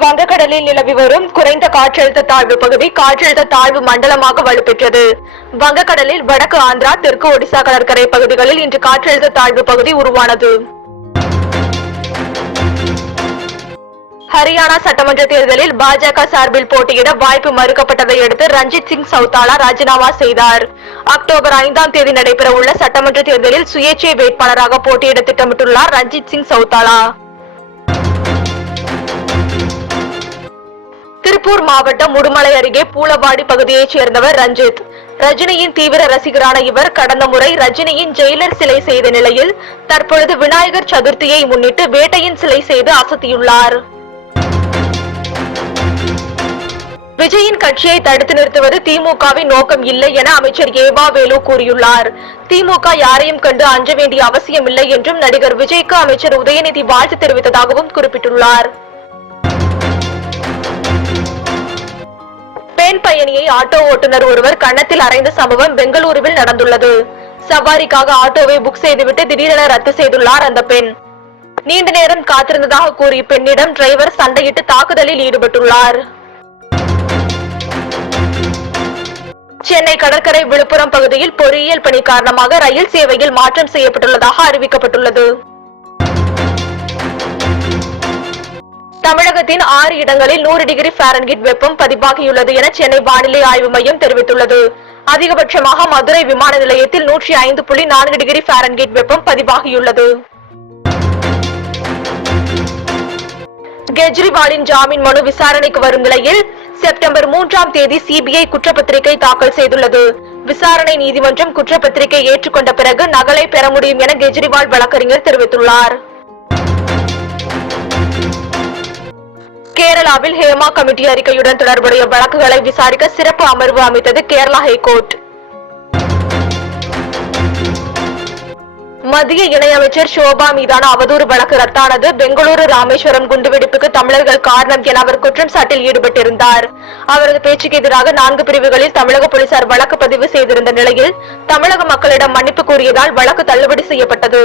வங்கக்கடலில் நிலவி வரும் குறைந்த காற்றழுத்த தாழ்வு பகுதி காற்றழுத்த தாழ்வு மண்டலமாக வலுப்பெற்றது. வங்கக்கடலில் வடக்கு ஆந்திரா, தெற்கு ஒடிசா கடற்கரை பகுதிகளில் இன்று காற்றழுத்த தாழ்வு பகுதி உருவானது. ஹரியானா சட்டமன்ற தேர்தலில் பாஜக சார்பில் போட்டியிட வாய்ப்பு மறுக்கப்பட்டதை அடுத்து ரஞ்சித் சிங் சௌதாலா ராஜினாமா செய்தார். அக்டோபர் 5ஆம் தேதி நடைபெற உள்ள சட்டமன்ற தேர்தலில் சுயேட்சை வேட்பாளராக போட்டியிட திட்டமிட்டுள்ளார் ரஞ்சித் சிங் சௌதாலா. திருப்பூர் மாவட்டம் முடுமலை அருகே பூலவாடி பகுதியைச் சேர்ந்தவர் ரஞ்சித். ரஜினியின் தீவிர ரசிகரான இவர் கடந்த முறை ரஜினியின் ஜெயிலர் சிலை செய்த நிலையில் தற்பொழுது விநாயகர் சதுர்த்தியை முன்னிட்டு வேட்டையின் சிலை செய்து அசத்தியுள்ளார். விஜயின் கட்சியை தடுத்து நிறுத்துவது திமுகவின் நோக்கம் இல்லை என அமைச்சர் ஏவா வேலு கூறியுள்ளார். திமுக யாரையும் கண்டு அஞ்ச வேண்டிய அவசியமில்லை என்றும் நடிகர் விஜய்க்கு அமைச்சர் உதயநிதி வாழ்த்து தெரிவித்ததாகவும் குறிப்பிட்டுள்ளார். பெண் பயணியை ஆட்டோ ஓட்டுநர் ஒருவர் கன்னத்தில் அறைந்த சம்பவம் பெங்களூருவில் நடந்துள்ளது. சவாரிக்காக ஆட்டோவை புக் செய்துவிட்டு திடீரென ரத்து செய்துள்ளார் அந்த பெண். நீண்ட நேரம் காத்திருந்ததாக கூறிய பெண்ணிடம் டிரைவர் சண்டையிட்டு தாக்குதலில் ஈடுபட்டுள்ளார். சென்னை கடற்கரை விழுப்புரம் பகுதியில் பொறியியல் பணி காரணமாக ரயில் சேவையில் மாற்றம் செய்யப்பட்டுள்ளதாக அறிவிக்கப்பட்டுள்ளது. தமிழகத்தின் 6 இடங்களில் 100 டிகிரி ஃபாரன்ஹீட் வெப்பம் பதிவாகியுள்ளது என சென்னை வானிலை ஆய்வு மையம் தெரிவித்துள்ளது. அதிகபட்சமாக மதுரை விமான நிலையத்தில் 105.4 டிகிரி ஃபாரன்ஹீட் வெப்பம் பதிவாகியுள்ளது. கெஜ்ரிவாலின் ஜாமீன் மனு விசாரணைக்கு வரும் நிலையில் செப்டம்பர் 3ஆம் தேதி சிபிஐ குற்றப்பத்திரிகை தாக்கல் செய்துள்ளது. விசாரணை நீதிமன்றம் குற்றப்பத்திரிகை ஏற்றுக்கொண்ட பிறகு நகலை பெற முடியும் என கெஜ்ரிவால் வழக்கறிஞர் தெரிவித்துள்ளார். கேரளாவில் ஹேமா கமிட்டி அறிக்கையுடன் தொடர்புடைய வழக்குகளை விசாரிக்க சிறப்பு அமர்வு அமைத்தது கேரளா ஹைகோர்ட். மத்திய இணையமைச்சர் ஷோபா மீதான அவதூறு வழக்கு ரத்தானது. பெங்களூரு ராமேஸ்வரம் குண்டுவெடிப்புக்கு தமிழர்கள் காரணம் என அவர் குற்றம் சாட்டில் ஈடுபட்டிருந்தார். அவரது பேச்சுக்கு எதிராக 4 பிரிவுகளில் தமிழக போலீசார் வழக்கு பதிவு செய்திருந்த நிலையில் தமிழக மக்களிடம் மன்னிப்பு கோரியதால் வழக்கு தள்ளுபடி செய்யப்பட்டது.